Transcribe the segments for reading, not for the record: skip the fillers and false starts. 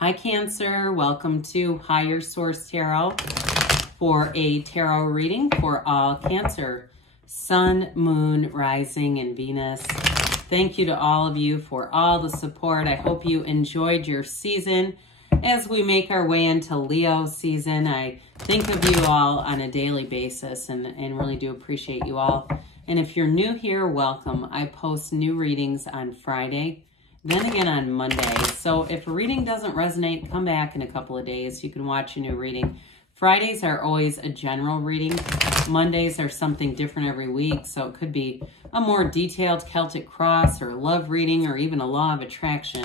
Hi Cancer, welcome to Higher Source Tarot for a tarot reading for all Cancer, Sun, Moon, Rising, and Venus. Thank you to all of you for all the support. I hope you enjoyed your season. As we make our way into Leo season, I think of you all on a daily basis and really do appreciate you all. And if you're new here, welcome. I post new readings on Friday, then again on Monday. So if a reading doesn't resonate, come back in a couple of days. You can watch a new reading. Fridays are always a general reading. Mondays are something different every week. So it could be a more detailed Celtic cross or love reading or even a law of attraction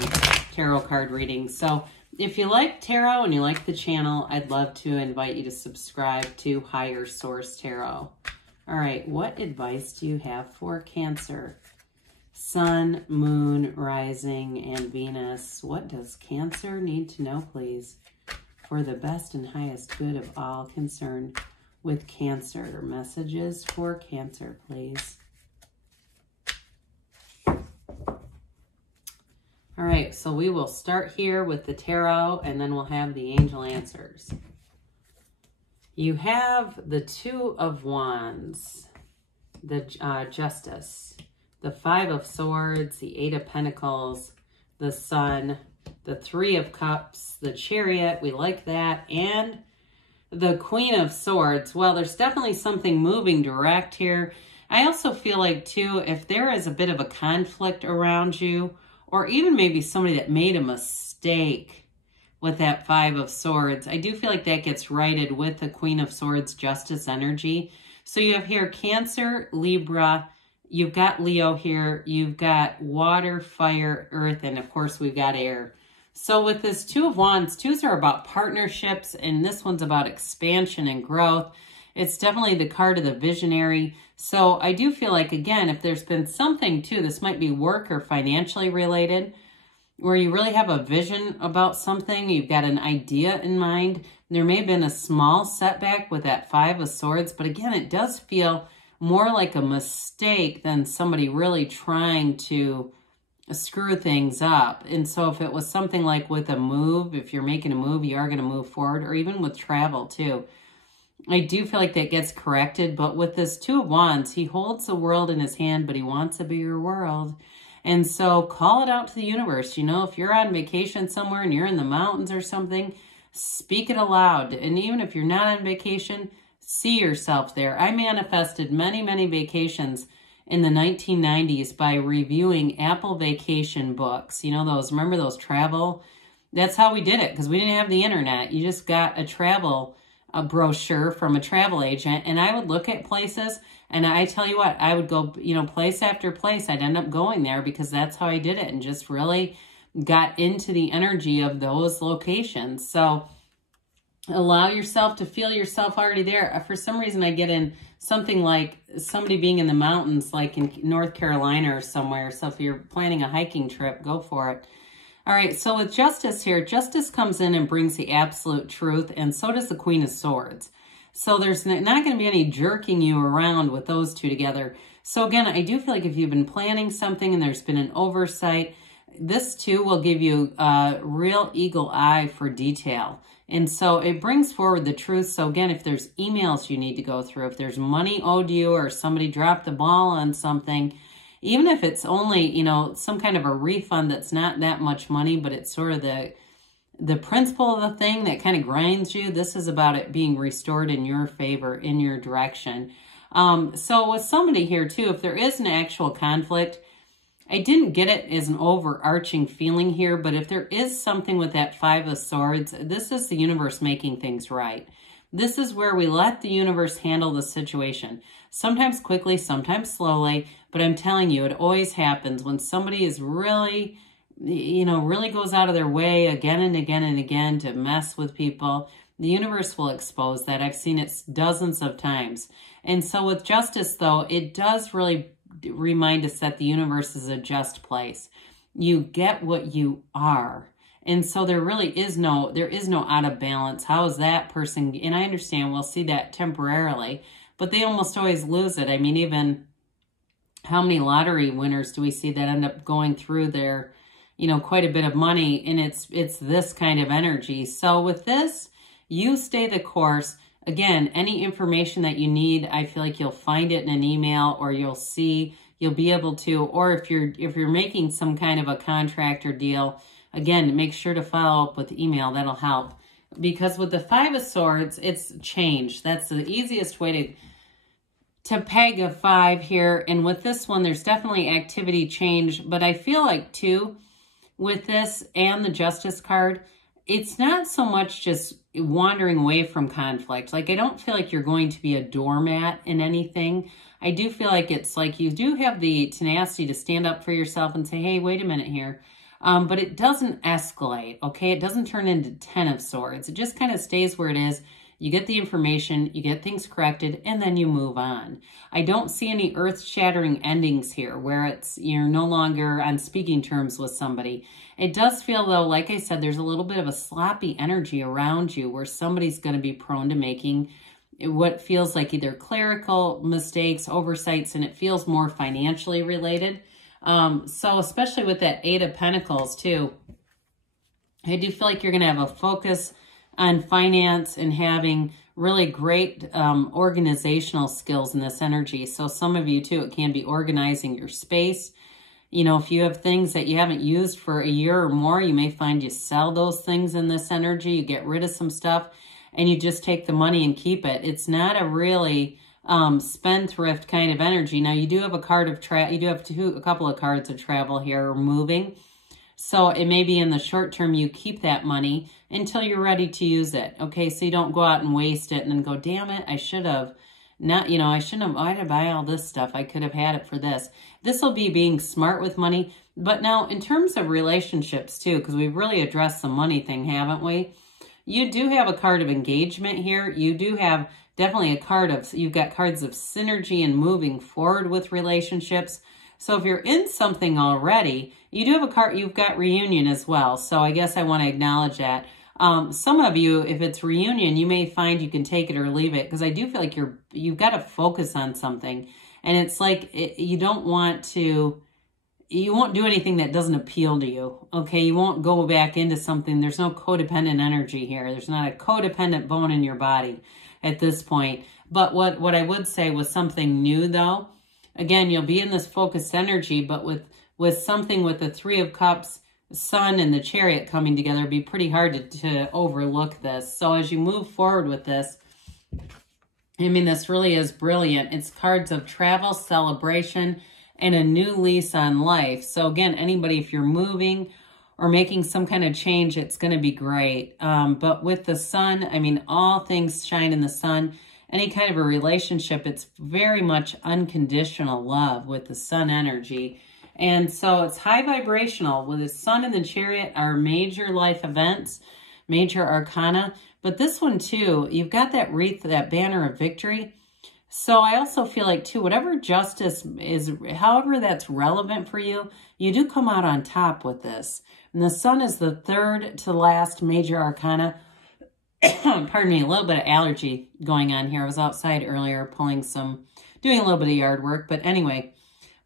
tarot card reading. So if you like tarot and you like the channel, I'd love to invite you to subscribe to Higher Source Tarot. All right, what advice do you have for Cancer? Sun, Moon, Rising, and Venus. What does Cancer need to know, please, for the best and highest good of all concerned with Cancer? Messages for Cancer, please. All right, so we will start here with the tarot, and then we'll have the angel answers. You have the Two of Wands, the Justice, the Five of Swords, the Eight of Pentacles, the Sun, the Three of Cups, the Chariot, we like that, and the Queen of Swords. Well, there's definitely something moving direct here. I also feel like, too, if there is a bit of a conflict around you, or even maybe somebody that made a mistake with that Five of Swords, I do feel like that gets righted with the Queen of Swords Justice energy. So you have here Cancer, Libra, you've got Leo here, you've got water, fire, earth, and of course we've got air. So with this Two of Wands, twos are about partnerships, and this one's about expansion and growth. It's definitely the card of the visionary. So I do feel like, again, if there's been something too, this might be work or financially related, where you really have a vision about something, you've got an idea in mind. There may have been a small setback with that Five of Swords, but again, it does feel more like a mistake than somebody really trying to screw things up. And so if it was something like with a move, if you're making a move, you are going to move forward, or even with travel too, I do feel like that gets corrected. But with this Two of Wands, he holds the world in his hand, but he wants a bigger world. And so call it out to the universe. You know, if you're on vacation somewhere and you're in the mountains or something, speak it aloud. And even if you're not on vacation, see yourself there. I manifested many, many vacations in the 1990s by reviewing Apple Vacation books. You know, those, remember those travel? That's how we did it, because we didn't have the internet. You just got a travel brochure from a travel agent, and I would look at places, and I tell you what, I would go, you know, place after place. I'd end up going there because that's how I did it, and just really got into the energy of those locations. So allow yourself to feel yourself already there. For some reason, I get in something like somebody being in the mountains, like in North Carolina or somewhere. So if you're planning a hiking trip, go for it. All right, so with Justice here, Justice comes in and brings the absolute truth, and so does the Queen of Swords. So there's not going to be any jerking you around with those two together. So again, I do feel like if you've been planning something and there's been an oversight, this too will give you a real eagle eye for detail. And so it brings forward the truth. So again, if there's emails you need to go through, if there's money owed you or somebody dropped the ball on something, even if it's only, you know, some kind of a refund that's not that much money, but it's sort of the principle of the thing that kind of grinds you, this is about it being restored in your favor, in your direction. So with somebody here too, if there is an actual conflict, I didn't get it as an overarching feeling here, but if there is something with that Five of Swords, this is the universe making things right. This is where we let the universe handle the situation. Sometimes quickly, sometimes slowly, but I'm telling you, it always happens when somebody is really, you know, really goes out of their way again and again and again to mess with people. The universe will expose that. I've seen it dozens of times. And so with Justice, though, it does really remind us that the universe is a just place. You get what you are. And so there really is no out of balance. How is that person? And I understand we'll see that temporarily, but they almost always lose it. I mean, even how many lottery winners do we see that end up going through their you know, quite a bit of money, and it's this kind of energy. So with this, you stay the course. Again, any information that you need, I feel like you'll find it in an email, or you'll be able to, or if you're making some kind of a contract or deal, again, make sure to follow up with email. That'll help. Because with the Five of Swords, it's change. That's the easiest way to peg a 5 here. And with this one, there's definitely activity change. But I feel like, too, with this and the Justice card, it's not so much just wandering away from conflict. Like, I don't feel like you're going to be a doormat in anything. I do feel like it's like you do have the tenacity to stand up for yourself and say, hey, wait a minute here. But it doesn't escalate, okay? It doesn't turn into 10 of Swords. It just kind of stays where it is. You get the information, you get things corrected, and then you move on. I don't see any earth-shattering endings here where you're no longer on speaking terms with somebody. It does feel, though, like I said, there's a little bit of a sloppy energy around you where somebody's going to be prone to making what feels like either clerical mistakes, oversights, and it feels more financially related. So especially with that 8 of Pentacles, too, I do feel like you're going to have a focus on finance and having really great organizational skills in this energy. So some of you, too, it can be organizing your space. You know, if you have things that you haven't used for a year or more, you may find you sell those things in this energy. You get rid of some stuff and you just take the money and keep it. It's not a really spendthrift kind of energy. Now, you do have a card of you do have a couple of cards of travel here, or moving. So it may be in the short term you keep that money until you're ready to use it. Okay, so you don't go out and waste it and then go, damn it, I should have not, you know, I shouldn't have, why did I buy all this stuff? I could have had it for this. This will be being smart with money. But now in terms of relationships too, because we've really addressed the money thing, haven't we? You do have a card of engagement here. You do have definitely a card of, you've got cards of synergy and moving forward with relationships. So if you're in something already, you do have a card, you've got reunion as well. So I guess I want to acknowledge that. Some of you, if it's reunion, you may find you can take it or leave it, because I do feel like you've got to focus on something. And it's like you don't want to, you won't do anything that doesn't appeal to you, okay? You won't go back into something. There's no codependent energy here. There's not a codependent bone in your body at this point. But what I would say was something new, though. Again, you'll be in this focused energy, but with something with the 3 of Cups, Sun, and the Chariot coming together, it'd be pretty hard to overlook this. So as you move forward with this, I mean, this really is brilliant. It's cards of travel, celebration, and a new lease on life. So again, anybody, if you're moving or making some kind of change, it's going to be great. But with the Sun, I mean, all things shine in the sun. Any kind of a relationship, it's very much unconditional love with the Sun energy. And so it's high vibrational. With the Sun and the Chariot are major life events, major arcana. But this one too, you've got that wreath, that banner of victory. So I also feel like too, whatever justice is, however that's relevant for you, you do come out on top with this. And the Sun is the 3rd to last major arcana. Pardon me, a little bit of allergy going on here. I was outside earlier doing a little bit of yard work. But anyway,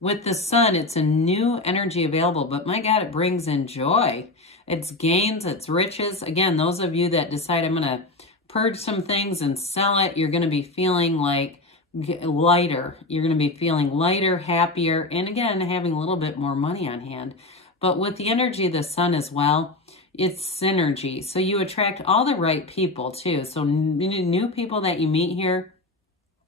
with the Sun, it's a new energy available. But my God, it brings in joy. It's gains, it's riches. Again, those of you that decide I'm going to purge some things and sell it, you're going to be feeling like lighter. You're going to be feeling lighter, happier, and again, having a little bit more money on hand. But with the energy of the Sun as well, it's synergy. So you attract all the right people too. So new people that you meet here,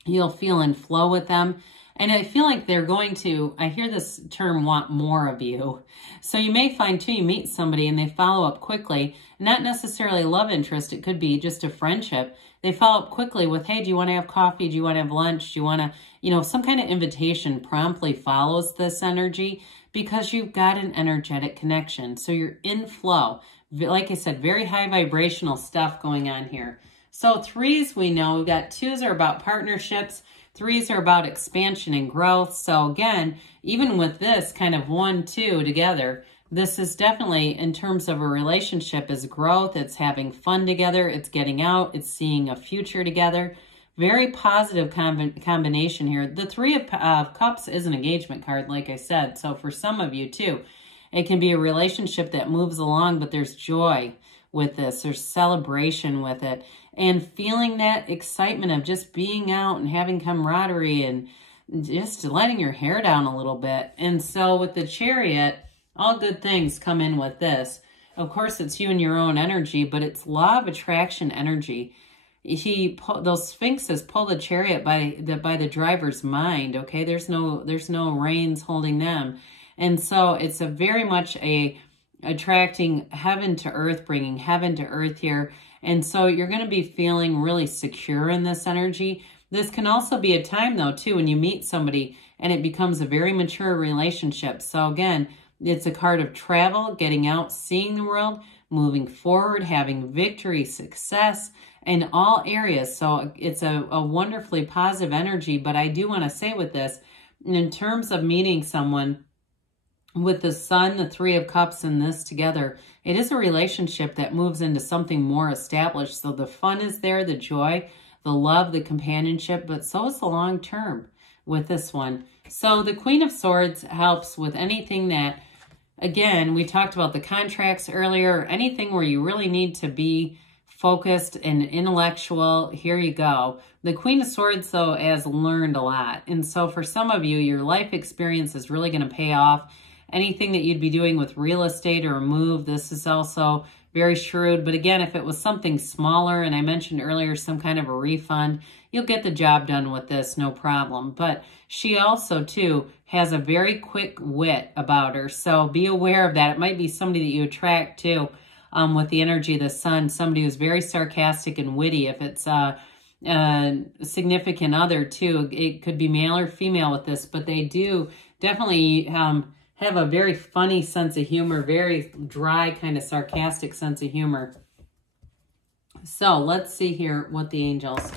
you'll feel in flow with them. And I feel like they're going to, I hear this term, want more of you. So you may find too, you meet somebody and they follow up quickly, not necessarily love interest. It could be just a friendship. They follow up quickly with, hey, do you want to have coffee? Do you want to have lunch? Do you want to, you know, some kind of invitation promptly follows this energy because you've got an energetic connection. So you're in flow. Like I said, very high vibrational stuff going on here. So 3s, we know, we've got 2s are about partnerships. 3s are about expansion and growth. So again, even with this kind of 1, 2 together, this is definitely, in terms of a relationship, is growth. It's having fun together. It's getting out. It's seeing a future together. Very positive combination here. The 3 of Cups is an engagement card, like I said. So for some of you too, It can be a relationship that moves along, but there's joy with this. There's celebration with it. And feeling that excitement of just being out and having camaraderie and just letting your hair down a little bit. And so with the Chariot, all good things come in with this. Of course, it's you and your own energy, but it's law of attraction energy. Those sphinxes pull the Chariot by the driver's mind. Okay, there's no reins holding them, and so it's a very much a attracting heaven to earth, bringing heaven to earth here. And so you're going to be feeling really secure in this energy. This can also be a time though too when you meet somebody and it becomes a very mature relationship. So again, it's a card of travel, getting out, seeing the world, moving forward, having victory, success in all areas. So it's a wonderfully positive energy. But I do want to say with this, in terms of meeting someone with the Sun, the Three of Cups, and this together, it is a relationship that moves into something more established. So the fun is there, the joy, the love, the companionship, but so is the long term with this one. So the Queen of Swords helps with anything that, again, we talked about the contracts earlier, anything where you really need to be focused and intellectual. Here you go. The Queen of Swords, though, has learned a lot. And so for some of you, your life experience is really going to pay off. Anything that you'd be doing with real estate or a move, this is also very shrewd. But again, if it was something smaller, and I mentioned earlier some kind of a refund, you'll get the job done with this, no problem. But she also, too, has a very quick wit about her. So be aware of that. It might be somebody that you attract to with the energy of the Sun, somebody who's very sarcastic and witty. If it's a significant other, too, it could be male or female with this, but they do definitely have a very funny sense of humor, very dry, kind of sarcastic sense of humor. So let's see here what the angels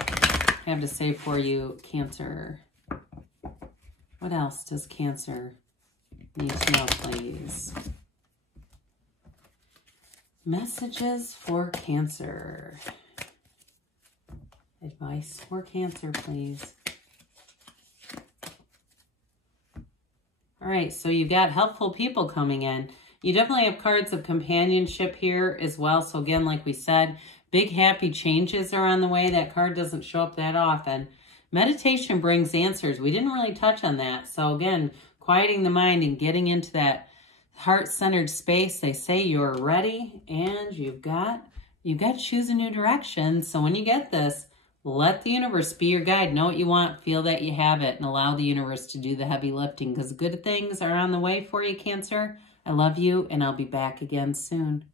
have to say for you, Cancer. What else does Cancer need to know, please? Messages for Cancer. Advice for Cancer, please. All right, so you've got helpful people coming in. You definitely have cards of companionship here as well. So again, like we said, big happy changes are on the way. That card doesn't show up that often. Meditation brings answers. We didn't really touch on that. So again, quieting the mind and getting into that heart-centered space. They say you're ready and you've got to choose a new direction. So when you get this, let the universe be your guide. Know what you want, feel that you have it, and allow the universe to do the heavy lifting because good things are on the way for you, Cancer. I love you, and I'll be back again soon.